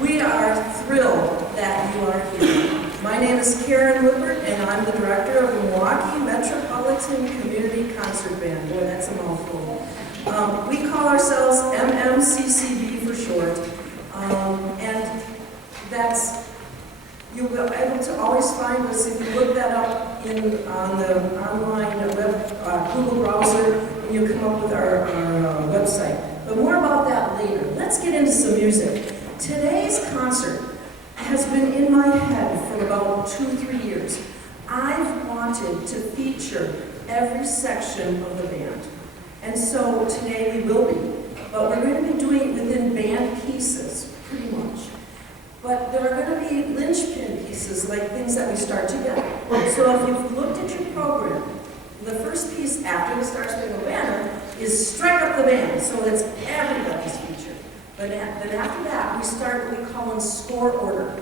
We are thrilled that you are here. My name is Karen Lippert, and I'm the director of the Milwaukee Metropolitan Community Concert Band. Boy, that's a mouthful. We call ourselves MMCCB for short, and that's, you'll be able to always find us if you look that up on the online web Google browser, and you'll come up with our website. But more about that later. Let's get into some music. Today's concert has been in my head for about 2-3 years. I've wanted to feature every section of the band. And so today we will be. But we're going to be doing it within band pieces, pretty much. But there are going to be linchpin pieces, like things that we start together. So if you've looked at your program, the first piece after the Star Spangled Banner is Strike Up the Band, so it's everybody's feature. But then after that, we start what we call in score order.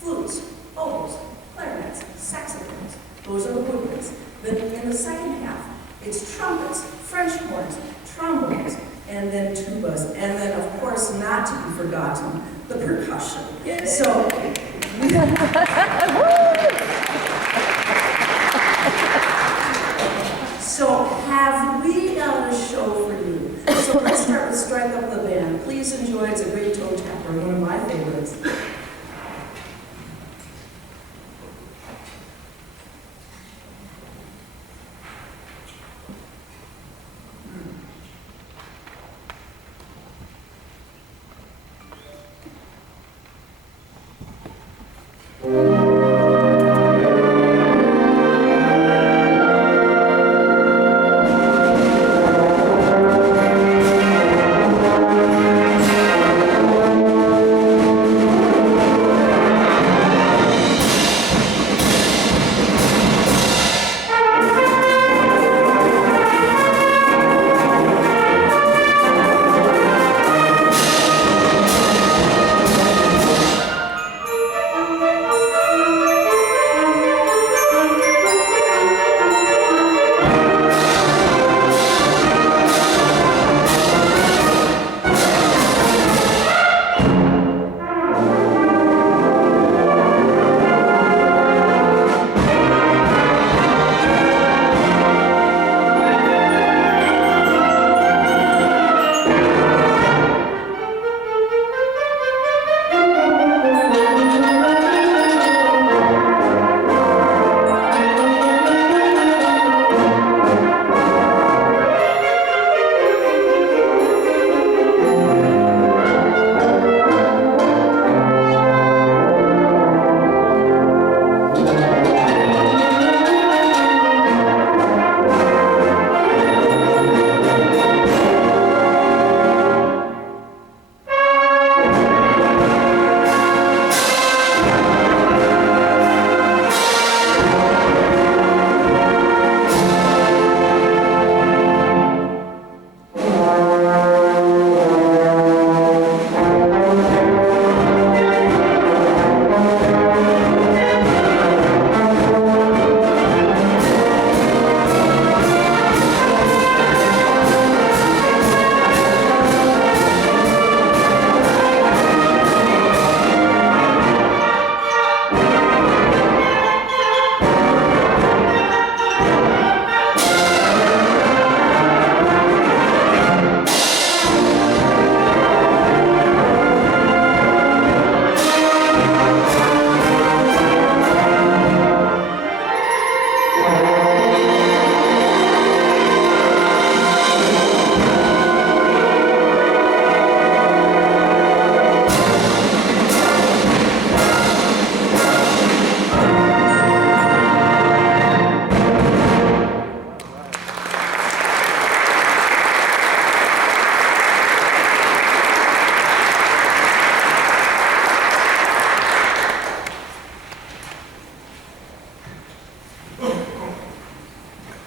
Flutes, oboes, clarinets, saxophones, those are the woodwinds. Then in the second half, it's trumpets, French horns, trombones, and then tubas. And then, of course, not to be forgotten, the percussion. So, so have we got a show for you? So let's start with Strike Up the Band. Please enjoy, it's a great toe tapper, one of my favorites.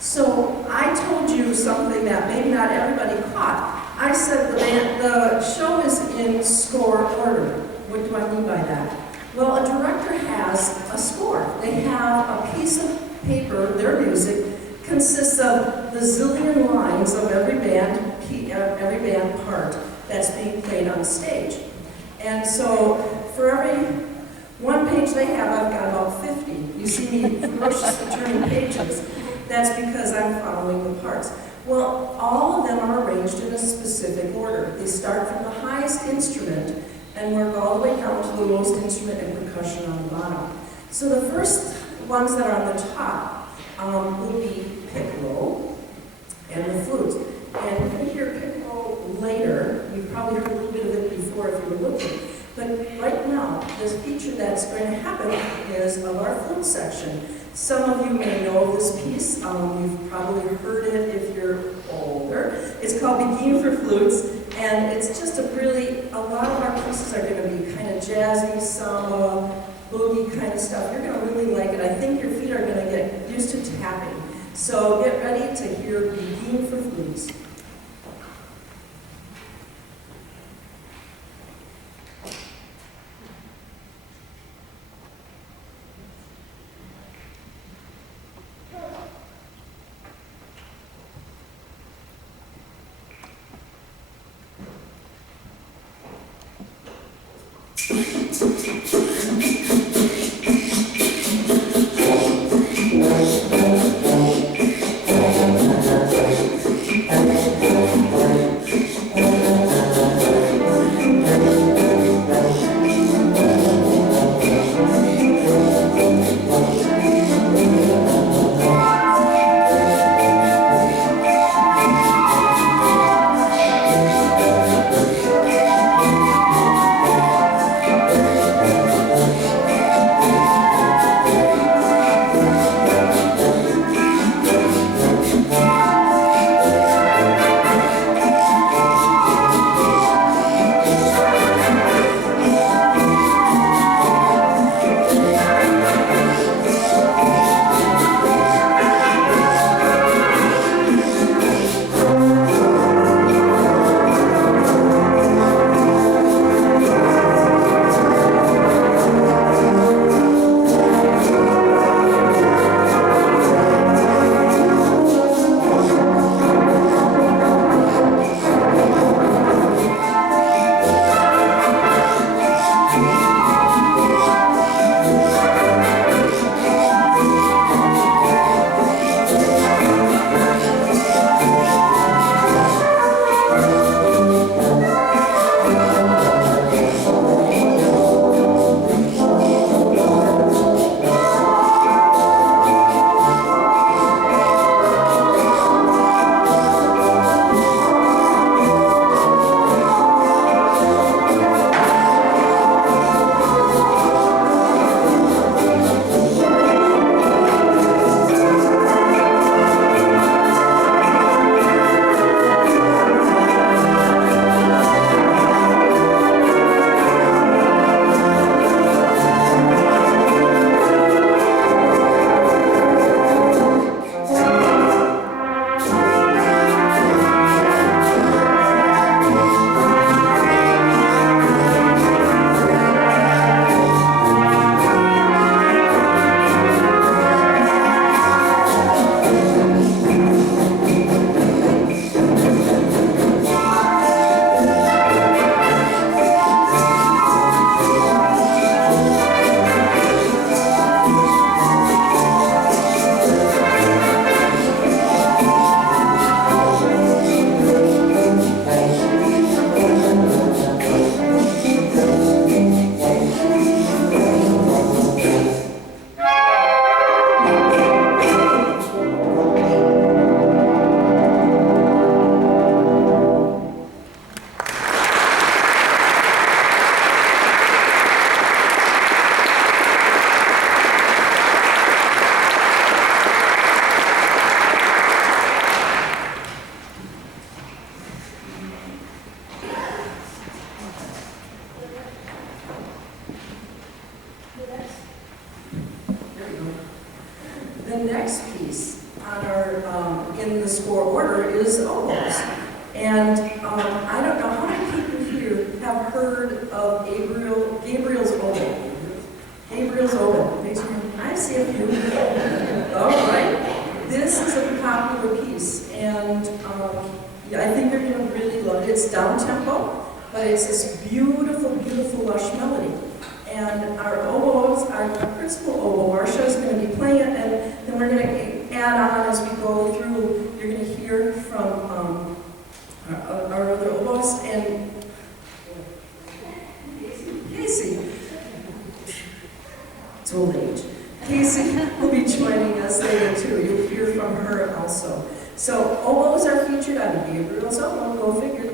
So I told you something that maybe not everybody caught. I said the show is in score order. What do I mean by that? Well, a director has a score. They have a piece of paper, their music consists of the zillion lines of every band part that's being played on stage. And so for every one page they have, I've got about 50. You see me ferociously turning pages. That's because I'm following the parts. Well, all of them are arranged in a specific order. They start from the highest instrument and work all the way down to the lowest instrument and percussion on the bottom. So the first ones that are on the top will be piccolo and the flutes. And you're going to hear piccolo later. You've probably heard a little bit of it before if you were looking. But right now, this feature that's going to happen is of our flute section. Some of you may know this piece. You've probably heard it if you're older. It's called Begin for Flutes, and it's just a lot of our pieces are going to be kind of jazzy, samba, boogie kind of stuff. You're going to really like it. I think your feet are going to get used to tapping. So get ready to hear Begin for Flutes. The next piece on our, in the score order is oboes. And I don't know how many people here have heard of Gabriel's oboe. Gabriel's oboe. I see a few. All right. This is a popular piece, and I think you're going to really love it. It's down-tempo, but it's this beautiful, beautiful lush melody. And our oboes, our principal oboe, Marcia, is going to be playing it, and then we're going to add on as we go through. You're going to hear from our other oboes, and Casey, it's old age. Casey will be joining us later too. You'll hear from her also. So oboes are featured on Gabriel's oboe, go figure.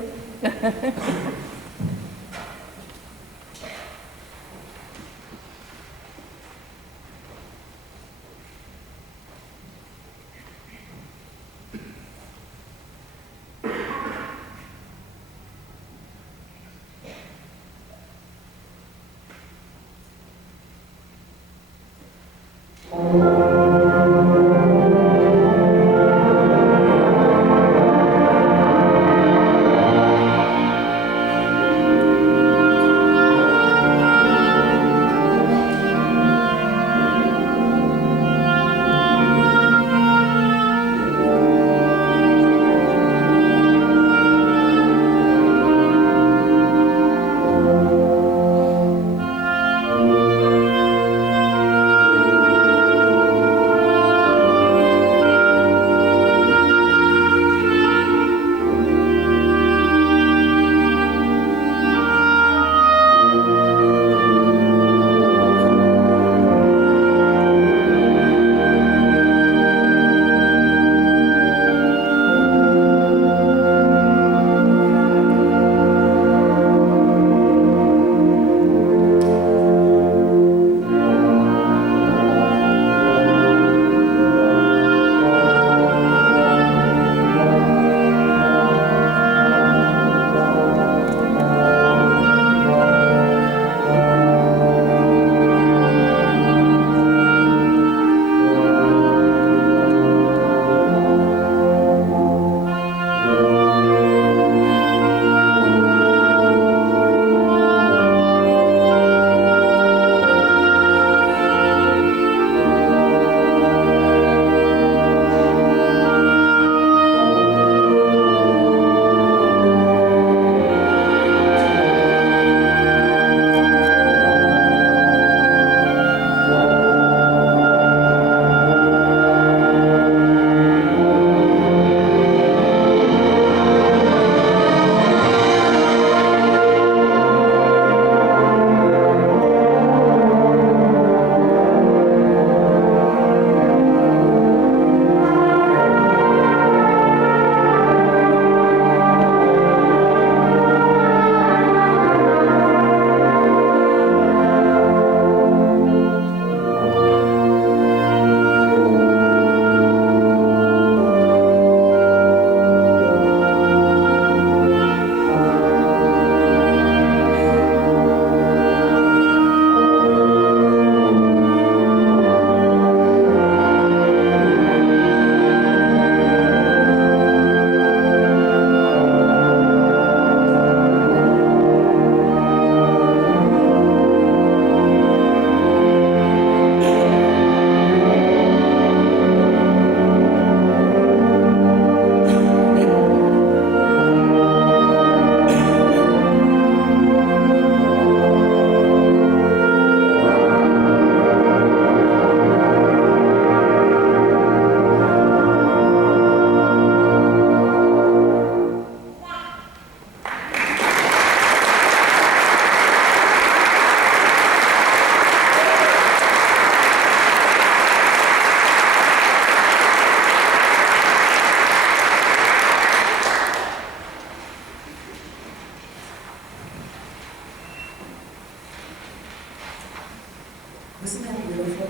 Isn't that beautiful?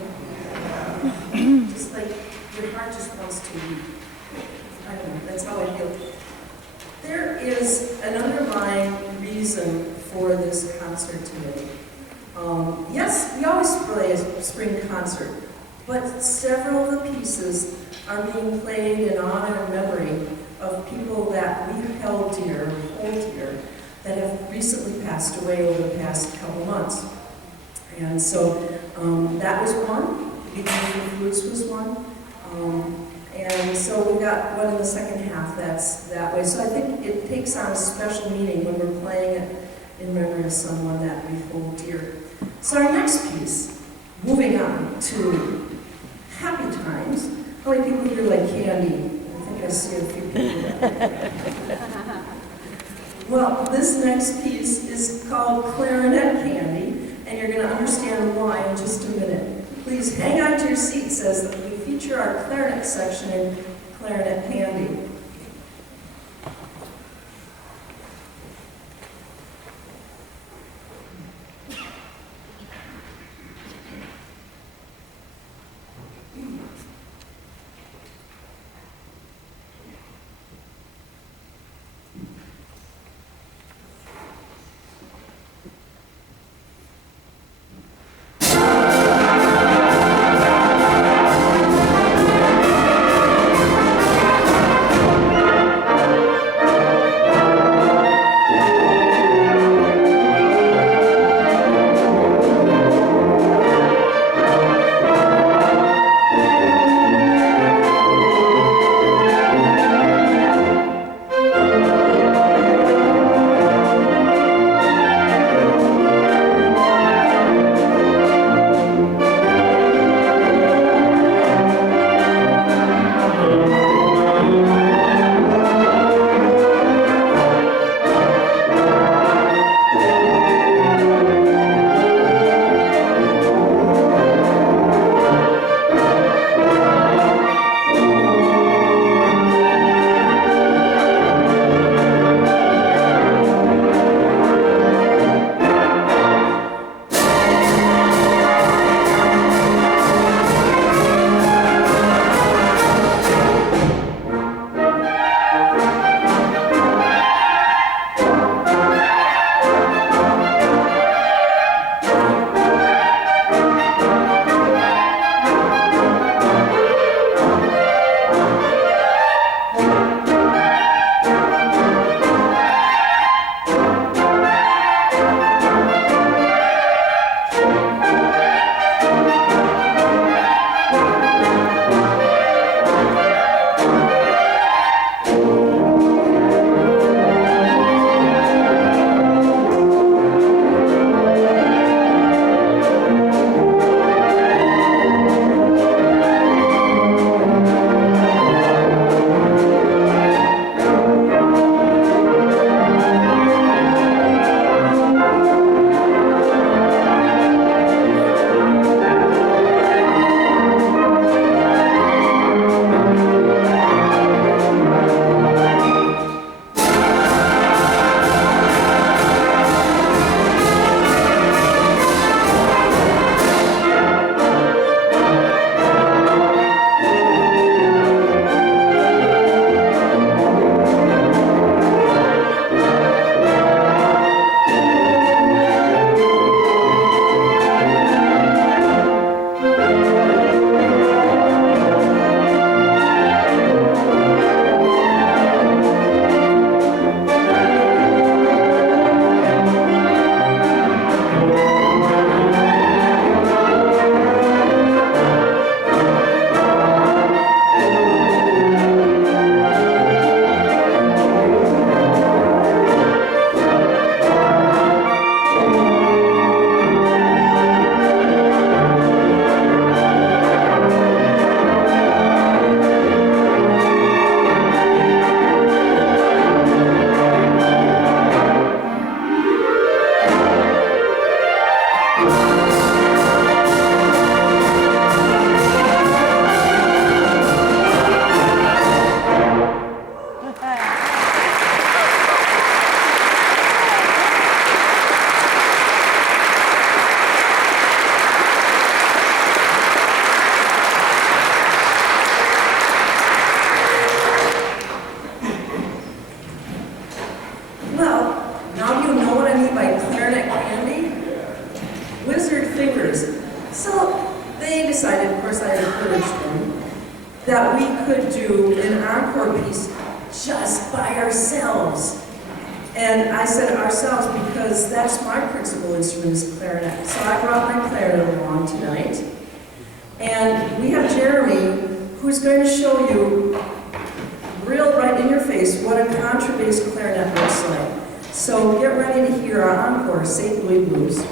Just like your heart just wants to leap. I don't know, that's how I feel. There is an underlying reason for this concert today. Yes, we always play a spring concert, but several of the pieces are being played in honor and memory of people that we held dear, hold dear, that have recently passed away over the past couple months. And so that was one. Beautiful Fruits was one. And so we got one in the second half that's that way. So I think it takes on a special meaning when we're playing it in memory of someone that we hold dear. So our next piece, moving on to Happy Times. How many people here like candy? I think I see a few people. Well, this next piece is called Clarinet Candy, and you're going to understand why in just a minute. Please hang on to your seats as we feature our clarinet section in Clarinet Candy. that we could do an encore piece just by ourselves. And I said ourselves because that's my principal instrument is clarinet. So I brought my clarinet along tonight. And we have Jeremy, who's going to show you real right in your face what a contrabass clarinet looks like. So get ready to hear our encore, St. Louis Blues.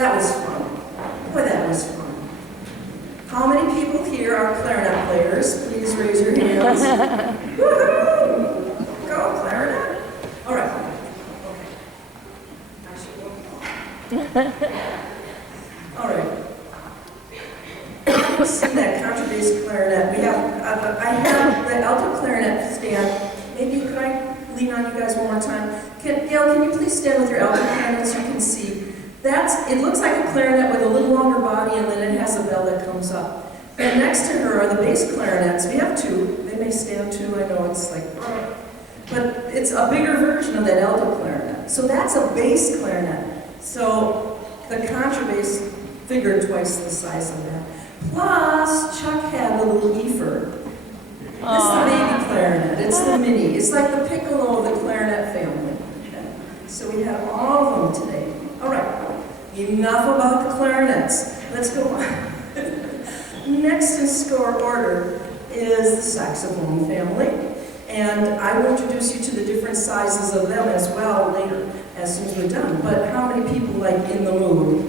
That was fun. Boy, that was fun. How many people here are clarinet players? Please raise your hands. Woohoo! Go, clarinet. All right. Okay. All right. See that contrabass clarinet. We have, I have the alto clarinet stand. Maybe could I lean on you guys one more time? Gail, can you please stand with your alto clarinet so you can see? It looks like a clarinet with a little longer body, and then it has a bell that comes up. And next to her are the bass clarinets. We have two. They may stand too. I know it's like, but it's a bigger version of that alto clarinet. So that's a bass clarinet. So the contrabass figured twice the size of that. Plus, Chuck had the little Efer. It's the baby clarinet. It's the mini. It's like the piccolo of the clarinet family. So we have all of them today. All right. Enough about the clarinets. Let's go on. Next in score order is the saxophone family. And I will introduce you to the different sizes of them as well later, as soon as we're done. But how many people like in the mood?